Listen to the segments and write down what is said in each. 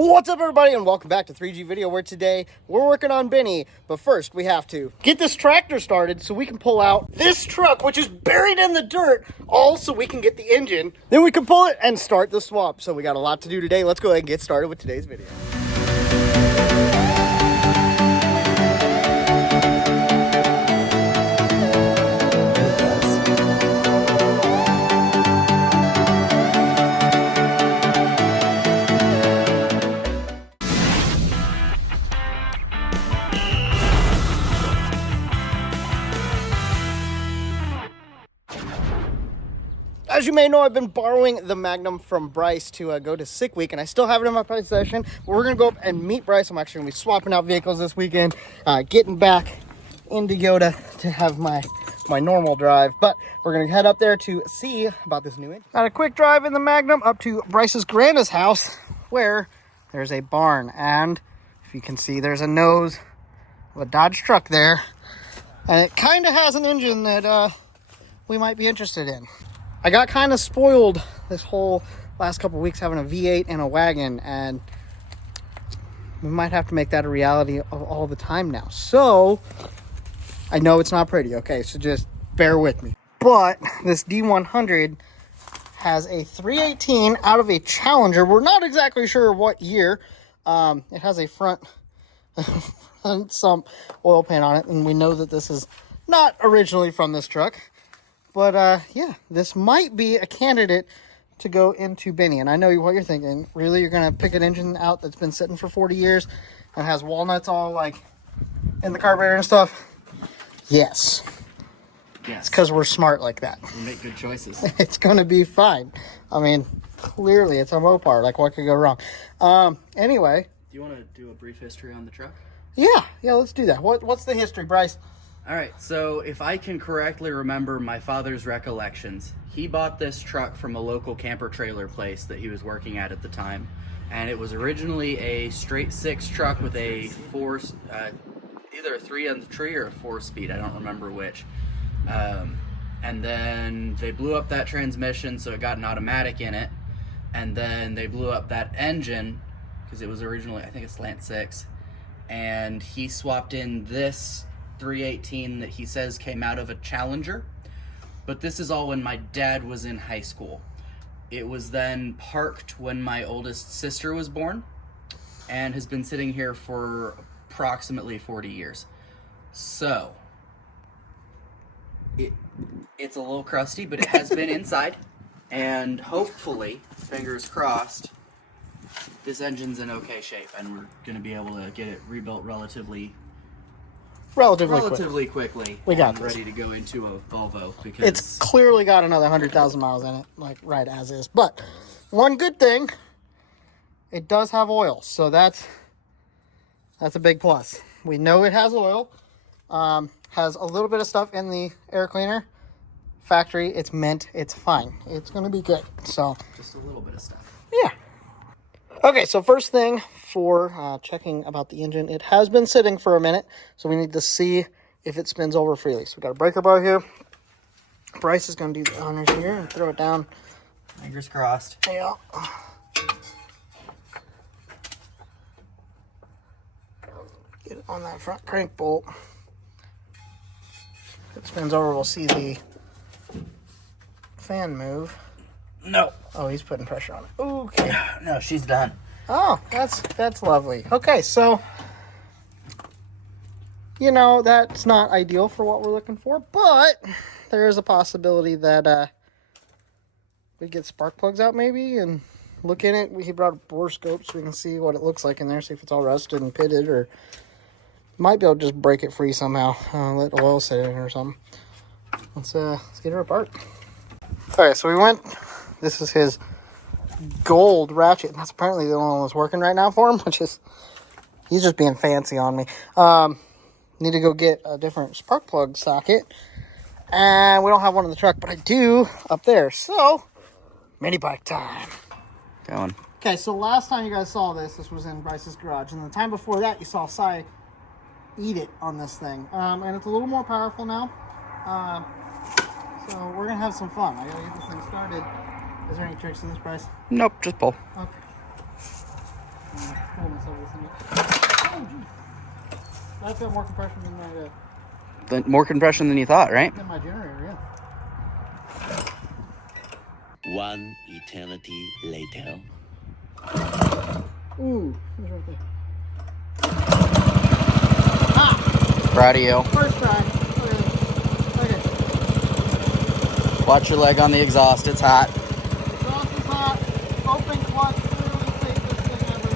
What's up, everybody, and welcome back to 3G Video, where today we're working on Benny. But first, we have to get this tractor started so we can pull out this truck, which is buried in the dirt, all so we can get the engine. Then we can pull it and start the swap. So we got a lot to do today. Let's go ahead and get started with today's video. As you may know, I've been borrowing the Magnum from Bryce to go to sick week, and I still have it in my possession. We're going to go up and meet Bryce. I'm actually going to be swapping out vehicles this weekend, getting back into Yoda to have my normal drive. But we're going to head up there to see about this new engine. Got a quick drive in the Magnum up to Bryce's Granda's house, where there's a barn. And if you can see, there's a nose of a Dodge truck there. And it kind of has an engine that we might be interested in. I got kind of spoiled this whole last couple weeks having a V8 and a wagon, and we might have to make that a reality of all the time now. So, I know it's not pretty, okay? So just bear with me. But this D100 has a 318 out of a Challenger. We're not exactly sure what year. It has a front sump oil pan on it, and we know that this is not originally from this truck. But, yeah, this might be a candidate to go into Benny. And I know what you're thinking. Really, you're going to pick an engine out that's been sitting for 40 years and has walnuts all, like, in the carburetor and stuff? Yes. Yes. It's because we're smart like that. We make good choices. It's going to be fine. I mean, clearly, it's a Mopar. Like, what could go wrong? Anyway. Do you want to do a brief history on the truck? Yeah, let's do that. What's the history, Bryce? All right, so if I can correctly remember my father's recollections, he bought this truck from a local camper trailer place that he was working at the time. And it was originally a straight six truck with a either a 3 on the tree or a 4-speed, I don't remember which. And then they blew up that transmission, so it got an automatic in it. And then they blew up that engine, because it was originally, I think, a slant 6. And he swapped in this 318 that he says came out of a Challenger. But this is all when my dad was in high school. It was then parked when my oldest sister was born, and has been sitting here for approximately 40 years. So it's a little crusty, but it has been inside, and hopefully, fingers crossed, this engine's in okay shape, and we're going to be able to get it rebuilt relatively quickly. We got this. Ready to go into a Volvo, because It's clearly got another 100,000 miles in it, like right as is. But one good thing, it does have oil, so that's a big plus. We know it has oil. Has a little bit of stuff in the air cleaner. Factory, it's mint, it's fine. It's going to be good. So just a little bit of stuff. Yeah. Okay, so first thing for checking about the engine, it has been sitting for a minute, so we need to see if it spins over freely. So we got a breaker bar here. Bryce is going to do the honors here and throw it down. Fingers crossed. Yeah. Get it on that front crank bolt. If it spins over, we'll see the fan move. No. Oh, he's putting pressure on it. Okay. No, she's done. Oh, that's lovely. Okay, so, you know, that's not ideal for what we're looking for, but there is a possibility that we get spark plugs out maybe and look in it. He brought a bore scope so we can see what it looks like in there, see if it's all rusted and pitted, or might be able to just break it free somehow. Let oil sit in it or something. Let's get her apart. Okay, so we went. This is his gold ratchet, and that's apparently the only one that's working right now for him, which is, he's just being fancy on me. Need to go get a different spark plug socket, and we don't have one in the truck, but I do up there. So, mini bike time. Going. Okay, so last time you guys saw this was in Bryce's garage, and the time before that, you saw Cy eat it on this thing, and it's a little more powerful now. So we're gonna have some fun. I gotta get this thing started. Is there any tricks in this, Bryce? Nope, just pull. Okay. Pull myself this thing up. Oh, geez. That's got more compression than More compression than you thought, right? my generator, yeah. One eternity later. Ooh, it's right there. Radio. First try. Okay. Watch your leg on the exhaust. It's hot. Exhaust is hot. Open clutch. Literally safest thing ever.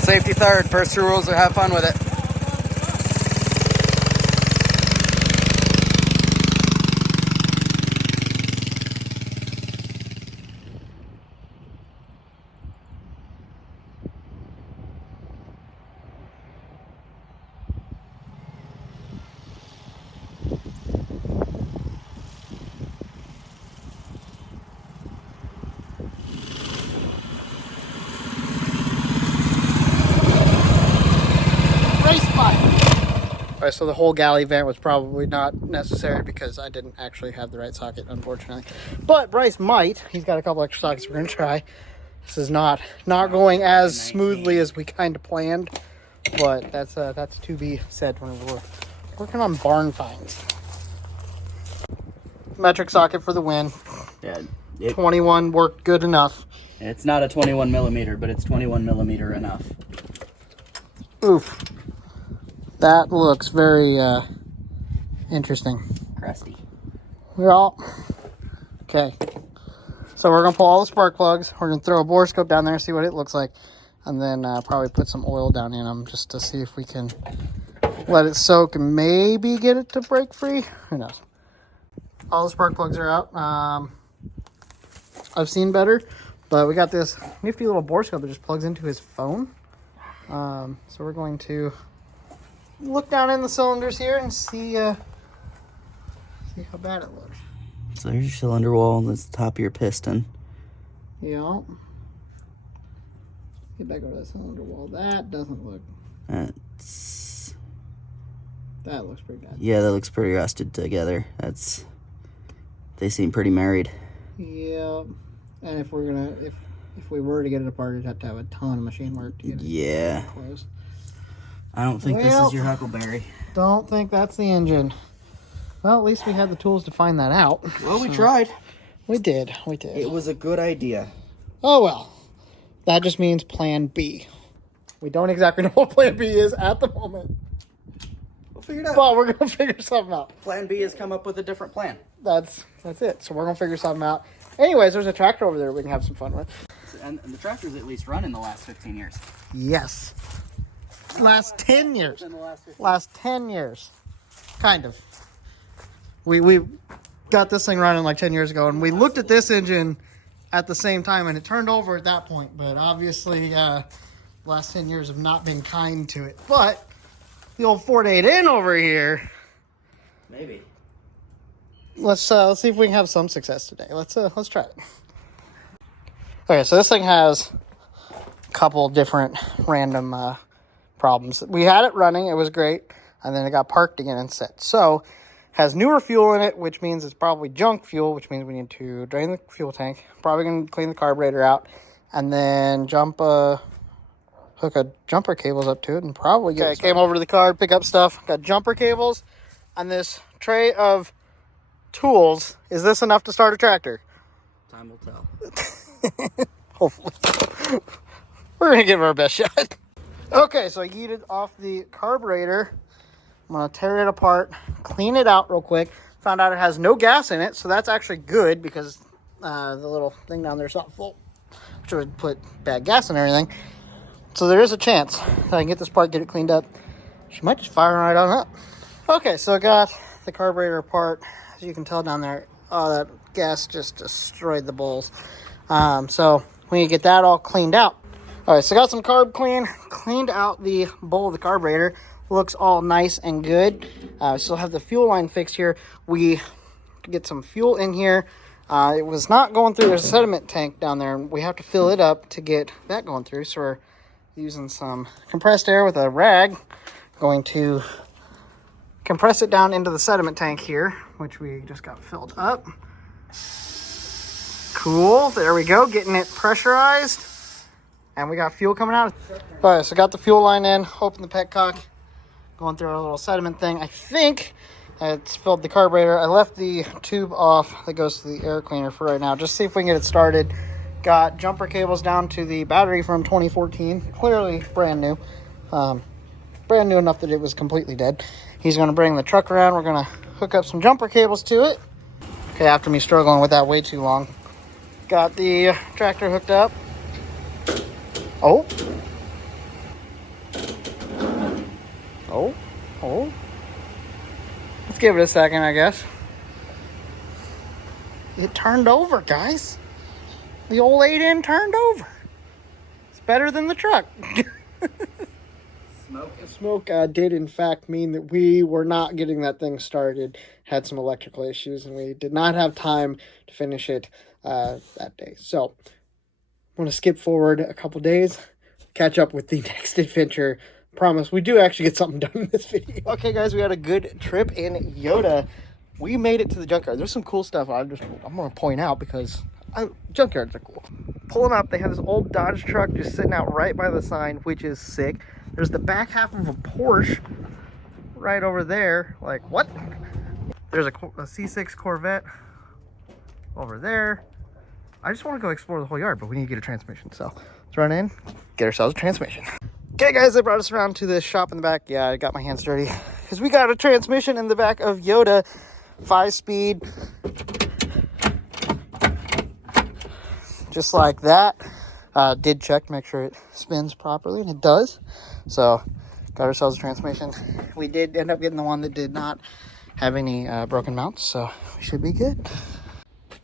Safety third. First two rules are have fun with it. All right, so the whole galley vent was probably not necessary because I didn't actually have the right socket, unfortunately. But Bryce might. He's got a couple extra sockets we're going to try. This is not going as smoothly as we kind of planned, but that's to be said whenever we're working on barn finds. Metric socket for the win. Yeah. 21 worked good enough. It's not a 21 millimeter, but it's 21 millimeter enough. Oof. That looks very interesting. Crusty. Okay. So we're gonna pull all the spark plugs. We're gonna throw a bore scope down there, see what it looks like, and then probably put some oil down in them just to see if we can let it soak and maybe get it to break free. Who knows? All the spark plugs are out. I've seen better, but we got this nifty little bore scope that just plugs into his phone. So we're going to look down in the cylinders here and see how bad it looks. So there's your cylinder wall. That's the top of your piston. Yeah. Get back over that cylinder wall. That doesn't look. That looks pretty bad. Yeah, that looks pretty rusted together. They seem pretty married. Yeah. And if we were to get it apart, it'd have to have a ton of machine work to get it close. I don't think this is your Huckleberry. Don't think that's the engine. Well, at least we had the tools to find that out. Well, we tried. We did. It was a good idea. Oh, well. That just means plan B. We don't exactly know what plan B is at the moment. We'll figure it out. But we're going to figure something out. Plan B has come up with a different plan. That's it. So we're going to figure something out. Anyways, there's a tractor over there we can have some fun with. And the tractor's at least run in the last 15 years. Yes. Last 10 years. Last 10 years. Kind of. We got this thing running like 10 years ago, and we looked at this engine at the same time, and it turned over at that point. But obviously, the last 10 years have not been kind to it. But the old 4.8N over here. Maybe. Let's see if we can have some success today. Let's try it. Okay, so this thing has a couple different random problems. We had it running, it was great, and then it got parked again and set. So, has newer fuel in it, which means it's probably junk fuel, which means we need to drain the fuel tank. Probably going to clean the carburetor out, and then hook a jumper cables up to it, and probably get it. Came over to the car, pick up stuff. Got jumper cables, and this tray of tools. Is this enough to start a tractor? Time will tell. Hopefully. We're going to give it our best shot. Okay, so I yeeted off the carburetor. I'm going to tear it apart, clean it out real quick. Found out it has no gas in it, so that's actually good because the little thing down there is not full, which would put bad gas and everything. So there is a chance that I can get this part, get it cleaned up. She might just fire right on up. Okay, so I got the carburetor apart. As you can tell down there, oh, that gas just destroyed the bowls. So we need to get that all cleaned out. All right, so I got some carb cleaned out the bowl of the carburetor. Looks all nice and good. Still have the fuel line fixed here. We get some fuel in here. It was not going through. There's a sediment tank down there, and we have to fill it up to get that going through. So we're using some compressed air with a rag. Going to compress it down into the sediment tank here, which we just got filled up. Cool. There we go. Getting it pressurized. And we got fuel coming out. All right, so got the fuel line in, open the petcock, going through our little sediment thing. I think it's filled the carburetor. I left the tube off that goes to the air cleaner for right now, just see if we can get it started. Got jumper cables down to the battery from 2014, clearly brand new. Brand new enough that it was completely dead. He's gonna bring the truck around. We're gonna hook up some jumper cables to it. Okay, after me struggling with that way too long. Got the tractor hooked up. Oh. Let's give it a second, I guess. It turned over, guys. The old 8N turned over. It's better than the truck. Smoke did, in fact, mean that we were not getting that thing started. Had some electrical issues, and we did not have time to finish it that day. So, I'm going to skip forward a couple days, catch up with the next adventure. Promise, we do actually get something done in this video. Okay, guys, we had a good trip in Yoda. We made it to the junkyard. There's some cool stuff I'm going to point out because junkyards are cool. Pulling up, they have this old Dodge truck just sitting out right by the sign, which is sick. There's the back half of a Porsche right over there. Like, what? There's a C6 Corvette over there. I just want to go explore the whole yard, but we need to get a transmission. So let's run in, get ourselves a transmission. Okay, guys, they brought us around to the shop in the back. Yeah, I got my hands dirty because we got a transmission in the back of Yoda, 5-speed, just like that. Did check to make sure it spins properly, and it does. So got ourselves a transmission. We did end up getting the one that did not have any broken mounts, so we should be good.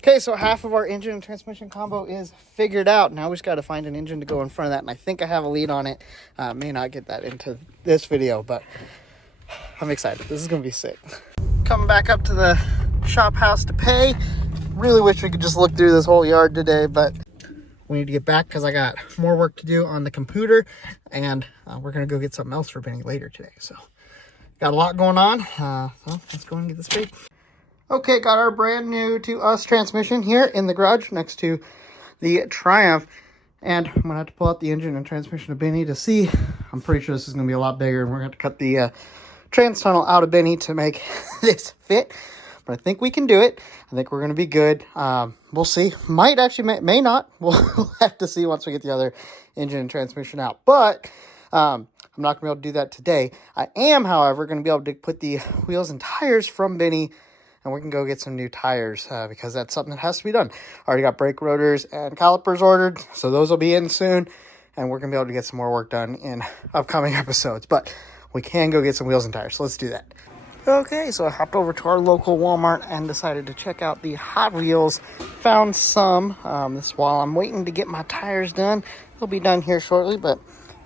Okay, so half of our engine and transmission combo is figured out. Now we just got to find an engine to go in front of that, and I think I have a lead on it. May not get that into this video, but I'm excited. This is going to be sick. Coming back up to the shop house to pay. Really wish we could just look through this whole yard today, but we need to get back because I got more work to do on the computer, and we're going to go get something else for Benny later today. So got a lot going on. So let's go and get this paid. Okay, got our brand new to us transmission here in the garage next to the Triumph. And I'm going to have to pull out the engine and transmission of Benny to see. I'm pretty sure this is going to be a lot bigger, and we're going to have to cut the trans tunnel out of Benny to make this fit. But I think we can do it. I think we're going to be good. We'll see. Might actually, may not. We'll have to see once we get the other engine and transmission out. But I'm not going to be able to do that today. I am, however, going to be able to put the wheels and tires from Benny, and we can go get some new tires because that's something that has to be done. Already got brake rotors and calipers ordered, so those will be in soon, and we're going to be able to get some more work done in upcoming episodes. But we can go get some wheels and tires, so let's do that. Okay, so I hopped over to our local Walmart and decided to check out the Hot Wheels. Found some this while I'm waiting to get my tires done. They'll be done here shortly, but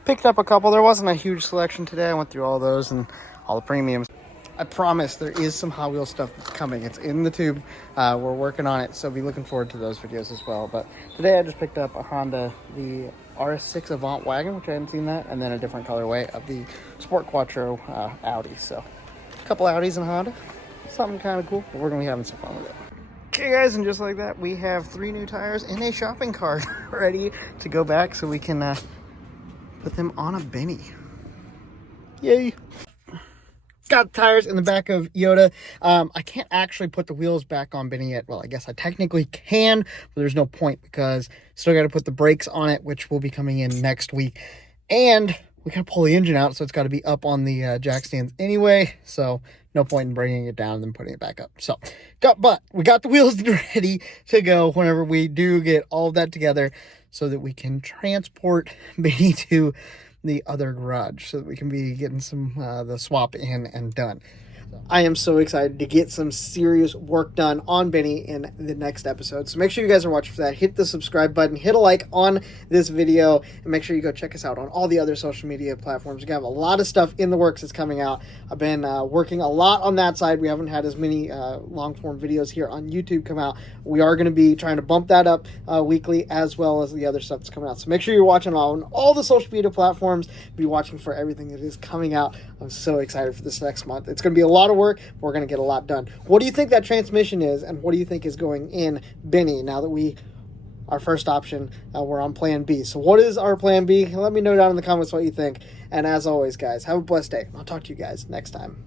picked up a couple. There wasn't a huge selection today. I went through all those and all the premiums. I promise there is some Hot Wheels stuff that's coming. It's in the tube. We're working on it, so be looking forward to those videos as well. But today I just picked up a Honda, the RS6 Avant wagon, which I hadn't seen that, and then a different colorway of the Sport Quattro Audi. So a couple Audis and Honda. Something kind of cool, but we're going to be having some fun with it. Okay, guys, and just like that, we have 3 new tires in a shopping cart ready to go back so we can put them on a Benny. Yay! Got the tires in the back of Yoda. I can't actually put the wheels back on Benny yet. Well, I guess I technically can, but there's no point because still got to put the brakes on it, which will be coming in next week. And we got to pull the engine out, so it's got to be up on the jack stands anyway. So no point in bringing it down and then putting it back up. So, but we got the wheels ready to go whenever we do get all of that together so that we can transport Benny to the other garage so that we can be getting some the swap in and done. I am so excited to get some serious work done on Benny in the next episode. So make sure you guys are watching for that. Hit the subscribe button, hit a like on this video, and make sure you go check us out on all the other social media platforms. We have a lot of stuff in the works that's coming out. I've been working a lot on that side. We haven't had as many long form videos here on YouTube come out. We are going to be trying to bump that up weekly as well as the other stuff that's coming out. So make sure you're watching on all the social media platforms. Be watching for everything that is coming out. I'm so excited for this next month. It's going to be a lot of work. We're going to get a lot done. What do you think that transmission is, and what do you think is going in Benny now that we our first option. We're on plan B. So what is our plan B? Let me know down in the comments what you think. And as always, guys, have a blessed day. I'll talk to you guys next time.